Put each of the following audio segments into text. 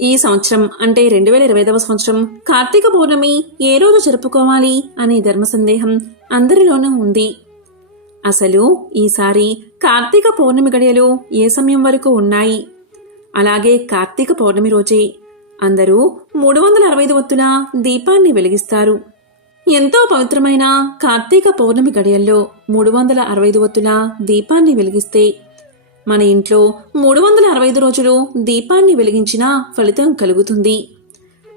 ఈ సంవత్సరం అంటే రెండు వేల ఇరవై ఐదవ సంవత్సరం కార్తీక పౌర్ణమి ఏ రోజు జరుపుకోవాలి అనే ధర్మ సందేహం అందరిలోనూ ఉంది. అసలు ఈసారి కార్తీక పౌర్ణమి గడియలు ఏ సమయం వరకు ఉన్నాయి? అలాగే కార్తీక పౌర్ణమి రోజే అందరూ మూడు వందల అరవై ఐదు ఒత్తుల దీపాన్ని వెలిగిస్తారు. ఎంతో పవిత్రమైన కార్తీక పౌర్ణమి గడియల్లో మూడు వందల అరవై ఐదు ఒత్తుల దీపాన్ని వెలిగిస్తే మన ఇంట్లో మూడు వందల అరవై ఐదు రోజులు దీపాన్ని వెలిగించినా ఫలితం కలుగుతుంది.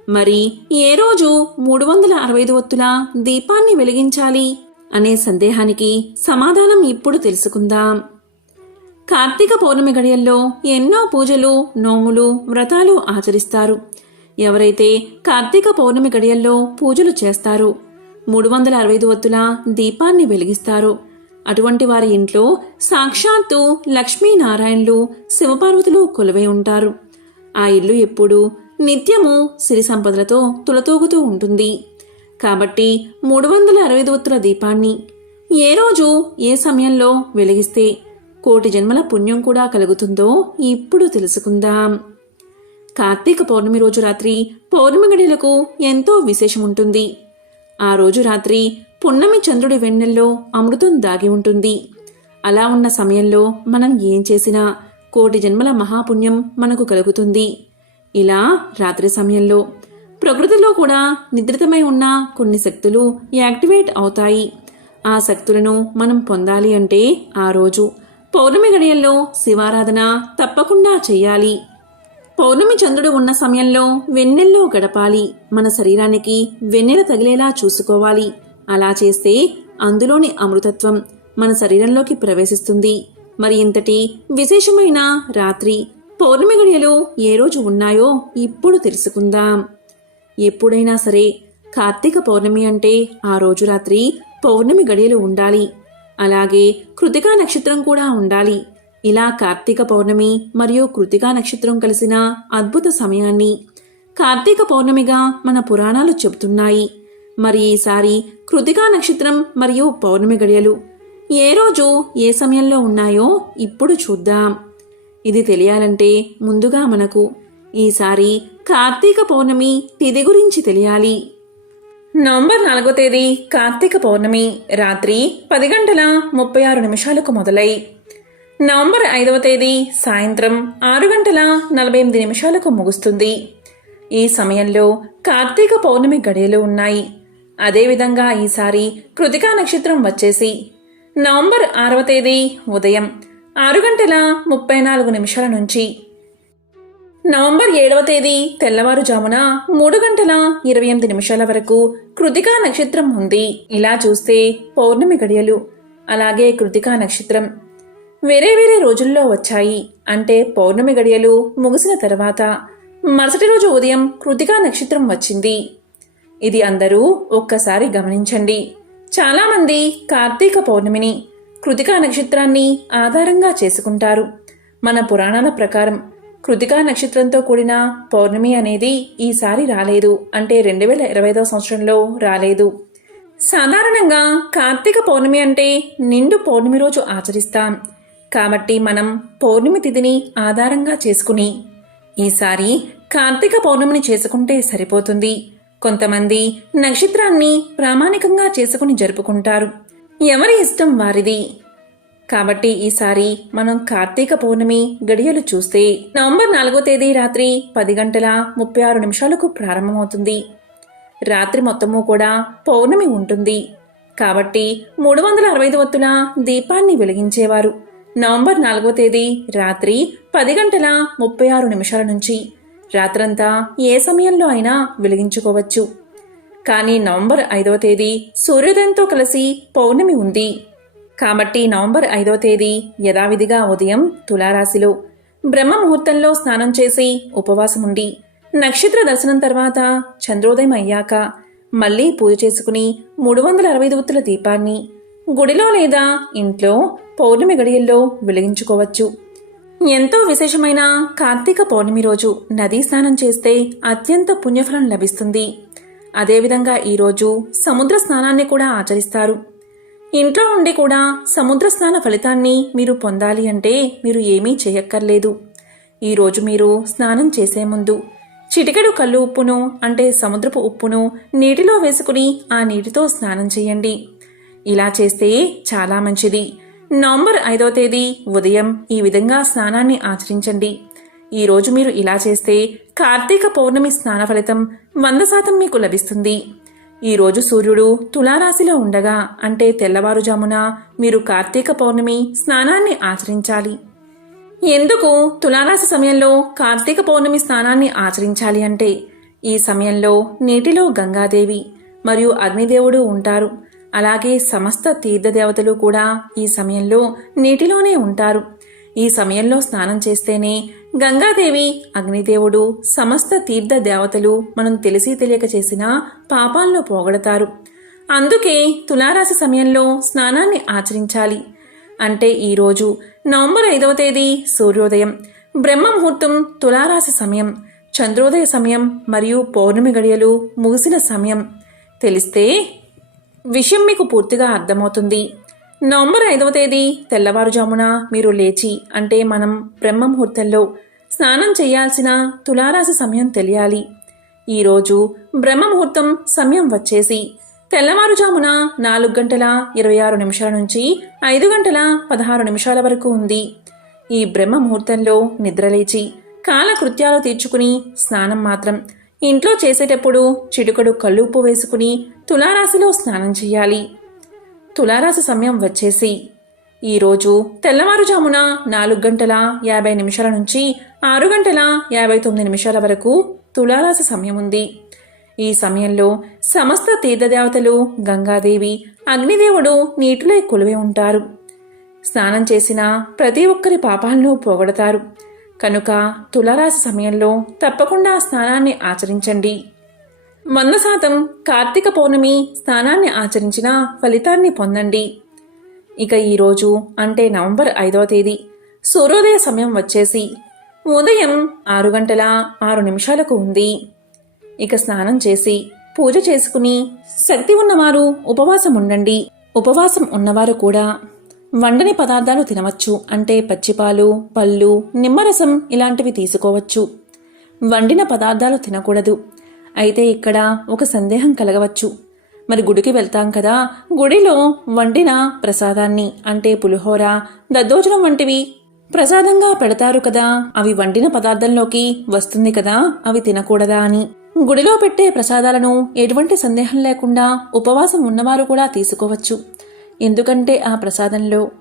మరి ఏ రోజు మూడు వందల అరవై ఐదు ఒత్తుల దీపాన్ని వెలిగించాలి అనే సందేహానికి సమాధానం ఇప్పుడు తెలుసుకుందాం. కార్తీక పౌర్ణమి గడియల్లో ఎన్నో పూజలు నోములు వ్రతాలు ఆచరిస్తారు. ఎవరైతే కార్తీక పౌర్ణమి గడియల్లో పూజలు చేస్తారు మూడు వందల అరవై ఐదు ఒత్తుల దీపాన్ని వెలిగిస్తారు అటువంటి వారి ఇంట్లో సాక్షాత్తు లక్ష్మీనారాయణులు శివపార్వతులు కొలువై ఉంటారు. ఆ ఇల్లు ఎప్పుడూ నిత్యము సిరి సంపదలతో తులతూగుతూ ఉంటుంది. కాబట్టి మూడు వందల అరవై దొత్తుల ఒత్తుల దీపాన్ని ఏ రోజు ఏ సమయంలో వెలిగిస్తే కోటి జన్మల పుణ్యం కూడా కలుగుతుందో ఇప్పుడు తెలుసుకుందాం. కార్తీక పౌర్ణమి రోజు రాత్రి పౌర్ణమి గడిలకు ఎంతో విశేషం ఉంటుంది ఆ రోజు రాత్రి పున్నమి చంద్రుడి వెన్నెల్లో అమృతం దాగి ఉంటుంది. అలా ఉన్న సమయంలో మనం ఏం చేసినా కోటి జన్మల మహాపుణ్యం మనకు కలుగుతుంది. ఇలా రాత్రి సమయంలో ప్రకృతిలో కూడా నిద్రితమై ఉన్న కొన్ని శక్తులు యాక్టివేట్ అవుతాయి. ఆ శక్తులను మనం పొందాలి అంటే ఆ రోజు పౌర్ణమి గడియల్లో శివారాధన తప్పకుండా చేయాలి. పౌర్ణమి చంద్రుడు ఉన్న సమయంలో వెన్నెల్లో గడపాలి. మన శరీరానికి వెన్నెల తగిలేలా చూసుకోవాలి. అలా చేస్తే అందులోని అమృతత్వం మన శరీరంలోకి ప్రవేశిస్తుంది. మరి ఇంతటి విశేషమైన రాత్రి పౌర్ణమి గడియలు ఏ రోజు ఉన్నాయో ఇప్పుడు తెలుసుకుందాం. ఎప్పుడైనా సరే కార్తీక పౌర్ణమి అంటే ఆ రోజు రాత్రి పౌర్ణమి గడియలు ఉండాలి. అలాగే కృతికా నక్షత్రం కూడా ఉండాలి. ఇలా కార్తీక పౌర్ణమి మరియు కృతికా నక్షత్రం కలిసిన అద్భుత సమయాన్ని కార్తీక పౌర్ణమిగా మన పురాణాలు చెబుతున్నాయి. మరి ఈసారి కృతికా నక్షత్రం మరియు పౌర్ణమి గడియలు. ఏ రోజు ఏ సమయంలో ఉన్నాయో ఇప్పుడు చూద్దాం. ఇది తెలియాలంటే ముందుగా మనకు ఈసారి కార్తీక పౌర్ణమి తిథి గురించి తెలియాలి. నవంబర్ నాలుగో తేదీ కార్తీక పౌర్ణమి రాత్రి పది గంటల ముప్పై ఆరు నిమిషాలకు మొదలై నవంబర్ ఐదవ తేదీ సాయంత్రం ఆరు గంటల నలభై ఎనిమిది నిమిషాలకు ముగుస్తుంది. ఈ సమయంలో కార్తీక పౌర్ణమి గడియలు ఉన్నాయి. అదేవిధంగా ఈసారి కృతికా నక్షత్రం వచ్చేసి నవంబర్ ఆరవ తేదీ ఉదయం ఆరు గంటల ముప్పై నాలుగు నిమిషాల నుంచి నవంబర్ ఏడవ తేదీ తెల్లవారుజామున మూడు గంటల ఇరవై ఎనిమిది నిమిషాల వరకు కృతికా నక్షత్రం ఉంది. ఇలా చూస్తే పౌర్ణమి గడియలు అలాగే కృతికా నక్షత్రం. వేరే వేరే రోజుల్లో వచ్చాయి. అంటే పౌర్ణమి గడియలు ముగిసిన తర్వాత మరుసటి రోజు ఉదయం కృతికా నక్షత్రం వచ్చింది. ఇది అందరూ ఒక్కసారి గమనించండి. చాలామంది కార్తీక పౌర్ణమిని కృతికా నక్షత్రాన్ని ఆధారంగా చేసుకుంటారు. మన పురాణాల ప్రకారం కృతికా నక్షత్రంతో కూడిన పౌర్ణమి అనేది ఈసారి రాలేదు అంటే రెండు వేల ఇరవైదవ సంవత్సరంలో రాలేదు. సాధారణంగా కార్తీక పౌర్ణమి అంటే నిండు పౌర్ణమి రోజు ఆచరిస్తాం. కాబట్టి మనం పౌర్ణమి తిథిని ఆధారంగా చేసుకుని ఈసారి కార్తీక పౌర్ణమిని చేసుకుంటే సరిపోతుంది. కొంతమంది నక్షత్రాన్ని ప్రామాణికంగా చేసుకుని జరుపుకుంటారు. ఎవరి ఇష్టం వారిది? కాబట్టి ఈసారి మనం కార్తీక పౌర్ణమి గడియలు చూస్తే నవంబర్ నాలుగో తేదీ రాత్రి పది గంటల ముప్పై ఆరు నిమిషాలకు ప్రారంభమవుతుంది. రాత్రి మొత్తము కూడా పౌర్ణమి ఉంటుంది. కాబట్టి మూడు వందల అరవై ఐదు వత్తుల దీపాన్ని వెలిగించేవారు. నవంబర్ నాలుగో తేదీ రాత్రి పది గంటల ముప్పై ఆరు నిమిషాల నుంచి రాత్రంతా ఏ సమయంలో అయినా వెలిగించుకోవచ్చు. కానీ నవంబర్ ఐదవ తేదీ సూర్యోదయంతో కలిసి పౌర్ణమి ఉంది. కాబట్టి నవంబర్ ఐదవ తేదీ యథావిధిగా ఉదయం తులారాశిలో బ్రహ్మ ముహూర్తంలో స్నానం చేసి ఉపవాసం ఉండి నక్షత్ర దర్శనం తర్వాత చంద్రోదయం అయ్యాక మళ్ళీ పూజ చేసుకుని మూడు వందల అరవై దూతుల దీపాన్ని గుడిలో లేదా ఇంట్లో పౌర్ణమి గడియల్లో వెలిగించుకోవచ్చు. ఎంతో విశేషమైన కార్తీక పౌర్ణమి రోజు నదీ స్నానం చేస్తే అత్యంత పుణ్యఫలం లభిస్తుంది. అదేవిధంగా ఈరోజు సముద్ర స్నానాన్ని కూడా ఆచరిస్తారు. ఇంట్లో ఉండి కూడా సముద్ర స్నాన ఫలితాన్ని మీరు పొందాలి అంటే మీరు ఏమీ చేయక్కర్లేదు. ఈరోజు మీరు స్నానం చేసే ముందు చిటికెడు కళ్ళు ఉప్పును అంటే సముద్రపు ఉప్పును నీటిలో వేసుకుని ఆ నీటితో స్నానం చేయండి. ఇలా చేస్తే చాలా మంచిది. నవంబర్ ఐదవ తేదీ ఉదయం ఈ విధంగా స్నానాన్ని ఆచరించండి. ఈ రోజు మీరు ఇలా చేస్తే కార్తీక పౌర్ణమి స్నాన ఫలితం వంద శాతం మీకు లభిస్తుంది. ఈ రోజు సూర్యుడు తులారాశిలో ఉండగా అంటే తెల్లవారుజామున మీరు కార్తీక పౌర్ణమి స్నానాన్ని ఆచరించాలి. ఎందుకు తులారాశి సమయంలో కార్తీక పౌర్ణమి స్నానాన్ని ఆచరించాలి అంటే? ఈ సమయంలో నీటిలో గంగాదేవి మరియు అగ్నిదేవుడు ఉంటారు. అలాగే సమస్త తీర్థదేవతలు కూడా ఈ సమయంలో నీటిలోనే ఉంటారు. ఈ సమయంలో స్నానం చేస్తేనే గంగాదేవి అగ్నిదేవుడు సమస్త తీర్థ దేవతలు మనం తెలిసి తెలియక చేసిన పాపాలను పోగొడతారు. అందుకే తులారాశి సమయంలో స్నానాన్ని ఆచరించాలి. అంటే ఈరోజు నవంబర్ ఐదవ తేదీ సూర్యోదయం. బ్రహ్మ ముహూర్తం తులారాశి సమయం. చంద్రోదయ సమయం మరియు పౌర్ణమి గడియలు ముగిసిన సమయం. తెలిస్తే విషయం మీకు పూర్తిగా అర్థమవుతుంది. నవంబర్ ఐదవ తేదీ తెల్లవారుజామున మీరు లేచి అంటే మనం బ్రహ్మ ముహూర్తంలో స్నానం చేయాల్సిన తులారాశి సమయం తెలియాలి. ఈరోజు బ్రహ్మ ముహూర్తం సమయం వచ్చేసి తెల్లవారుజామున నాలుగు గంటల ఇరవై ఆరు నిమిషాల నుంచి ఐదు గంటల పదహారు నిమిషాల వరకు ఉంది. ఈ బ్రహ్మ ముహూర్తంలో నిద్రలేచి కాలకృత్యాలు తీర్చుకుని స్నానం మాత్రం ఇంట్లో చేసేటప్పుడు చిడుకడు కల్లుప్పు వేసుకుని తులారాశిలో స్నానం చేయాలి. తులారాశి సమయం వచ్చేసి. ఈరోజు తెల్లవారుజామున నాలుగు గంటల యాభై నిమిషాల నుంచి ఆరు గంటల యాభై తొమ్మిది నిమిషాల వరకు తులారాశి సమయం ఉంది. ఈ సమయంలో సమస్త తీర్థదేవతలు గంగాదేవి అగ్నిదేవుడు నీటిలో కొలువై ఉంటారు. స్నానం చేసిన ప్రతి ఒక్కరి పాపాలను పోగొడతారు. కనుక తులారాశి సమయంలో తప్పకుండా స్నానాన్ని ఆచరించండి. వంద శాతం కార్తీక పౌర్ణమి స్నానాన్ని ఆచరించిన ఫలితాన్ని పొందండి. ఇక ఈరోజు అంటే నవంబర్ ఐదవ తేదీ సూర్యోదయ సమయం వచ్చేసి ఉదయం ఆరు గంటల ఆరు నిమిషాలకు ఉంది. ఇక స్నానం చేసి పూజ చేసుకుని శక్తి ఉన్నవారు ఉపవాసం ఉండండి. ఉపవాసం ఉన్నవారు కూడా వండని పదార్థాలు తినవచ్చు. అంటే పచ్చిపాలు పళ్ళు నిమ్మరసం ఇలాంటివి తీసుకోవచ్చు. వండిన పదార్థాలు తినకూడదు. అయితే ఇక్కడ ఒక సందేహం కలగవచ్చు. మరి గుడికి వెళ్తాం కదా. గుడిలో వండిన ప్రసాదాన్ని అంటే పులిహోర దద్దోజనం వంటివి ప్రసాదంగా పెడతారు కదా. అవి వండిన పదార్థంలోకి వస్తుంది కదా. అవి తినకూడదా అని. గుడిలో పెట్టే ప్రసాదాలను ఎటువంటి సందేహం లేకుండా ఉపవాసం ఉన్నవారు కూడా తీసుకోవచ్చు. ఎందుకంటే ఆ ప్రసాదంలో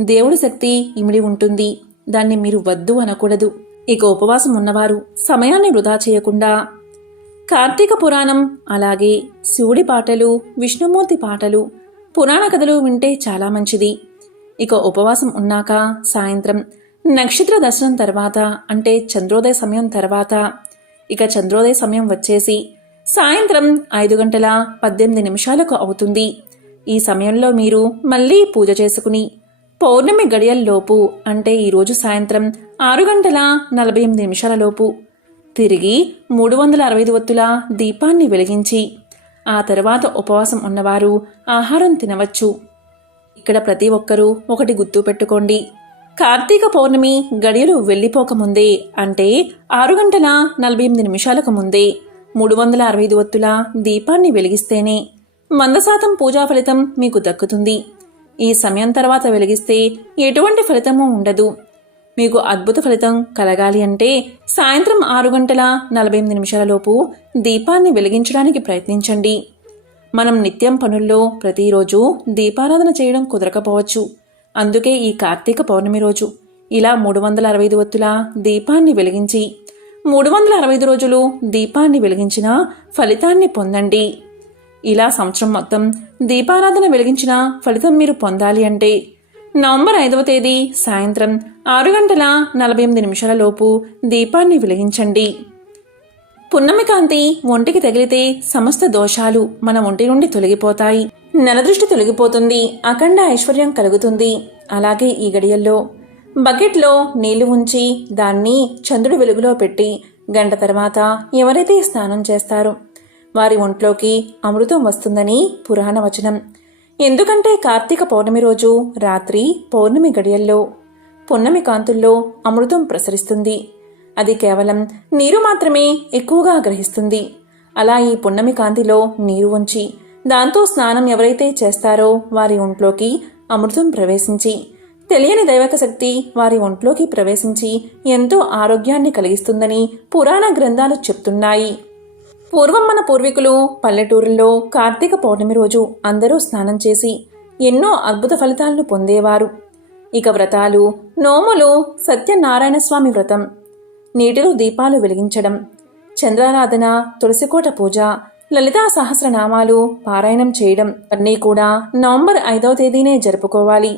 దేవుడి శక్తి ఇమిడి ఉంటుంది. దాన్ని మీరు వద్దు అనకూడదు. ఇక ఉపవాసం ఉన్నవారు సమయాన్ని వృధా చేయకుండా కార్తీక పురాణం అలాగే శివుడి పాటలు విష్ణుమూర్తి పాటలు పురాణ కథలు వింటే చాలా మంచిది. ఇక ఉపవాసం ఉన్నాక సాయంత్రం నక్షత్ర దర్శనం తర్వాత అంటే చంద్రోదయ సమయం తర్వాత ఇక చంద్రోదయ సమయం వచ్చేసి సాయంత్రం ఐదు గంటల పద్దెనిమిది నిమిషాలకు అవుతుంది. ఈ సమయంలో మీరు మళ్ళీ పూజ చేసుకుని పౌర్ణమి గడియల్లోపు అంటే ఈరోజు సాయంత్రం ఆరు గంటల నలభై ఎనిమిది నిమిషాలలోపు తిరిగి మూడు వందల అరవై ఐదు వత్తుల దీపాన్ని వెలిగించి ఆ తర్వాత ఉపవాసం ఉన్నవారు ఆహారం తినవచ్చు. ఇక్కడ ప్రతి ఒక్కరూ ఒకటి గుర్తు పెట్టుకోండి. కార్తీక పౌర్ణమి గడియలు వెళ్ళిపోకముందే అంటే ఆరు గంటల నలభై ఎనిమిది నిమిషాలకు ముందే మూడు వందల అరవై ఐదు వత్తుల దీపాన్ని వెలిగిస్తేనే వంద శాతం పూజా ఫలితం మీకు దక్కుతుంది. ఈ సమయం తర్వాత వెలిగిస్తే ఎటువంటి ఫలితము ఉండదు. మీకు అద్భుత ఫలితం కలగాలి అంటే సాయంత్రం ఆరు గంటల నలభై ఎనిమిది నిమిషాలలోపు దీపాన్ని వెలిగించడానికి ప్రయత్నించండి. మనం నిత్యం పనుల్లో ప్రతిరోజు దీపారాధన చేయడం కుదరకపోవచ్చు. అందుకే ఈ కార్తీక పౌర్ణమి రోజు ఇలా మూడు వందల అరవై ఐదు ఒత్తుల దీపాన్ని వెలిగించి మూడు వందల అరవై ఐదు రోజులు దీపాన్ని వెలిగించిన ఫలితాన్ని పొందండి. ఇలా సంవత్సరం మొత్తం దీపారాధన వెలిగించిన ఫలితం మీరు పొందాలి అంటే నవంబర్ ఐదవ తేదీ సాయంత్రం ఆరు గంటల నలభై ఎనిమిది నిమిషాల లోపు దీపాన్ని వెలిగించండి. పున్నమి కాంతి ఒంటికి తగిలితే సమస్త దోషాలు మన ఒంటి నుండి తొలగిపోతాయి. నలదృష్టి తొలగిపోతుంది అఖండ ఐశ్వర్యం కలుగుతుంది. అలాగే ఈ గడియల్లో బకెట్లో నీళ్ళు ఉంచి దాన్ని చంద్రుడి వెలుగులో పెట్టి గంట తర్వాత ఎవరైతే స్నానం చేస్తారో వారి ఒంట్లోకి అమృతం వస్తుందని పురాణ వచనం. ఎందుకంటే కార్తీక పౌర్ణమి రోజు రాత్రి పౌర్ణమి గడియల్లో పున్నమి కాంతుల్లో అమృతం ప్రసరిస్తుంది. అది కేవలం నీరు మాత్రమే ఎక్కువగా గ్రహిస్తుంది. అలా ఈ పున్నమి కాంతిలో నీరు ఉంచి దాంతో స్నానం ఎవరైతే చేస్తారో వారి ఒంట్లోకి అమృతం ప్రవేశించి తెలియని దైవక శక్తి వారి ఒంట్లోకి ప్రవేశించి ఎంతో ఆరోగ్యాన్ని కలిగిస్తుందని పురాణ గ్రంథాలు చెప్తున్నాయి. పూర్వం మన పూర్వీకులు పల్లెటూరుల్లో కార్తీక పౌర్ణమి రోజు అందరూ స్నానం చేసి ఎన్నో అద్భుత ఫలితాలను పొందేవారు. ఇక వ్రతాలు నోములు సత్యనారాయణ స్వామి వ్రతం నీటిలో దీపాలు వెలిగించడం చంద్రారాధన తులసికోట పూజ లలితా సహస్రనామాలు పారాయణం చేయడం అన్నీ కూడా నవంబర్ ఐదవ తేదీనే జరుపుకోవాలి.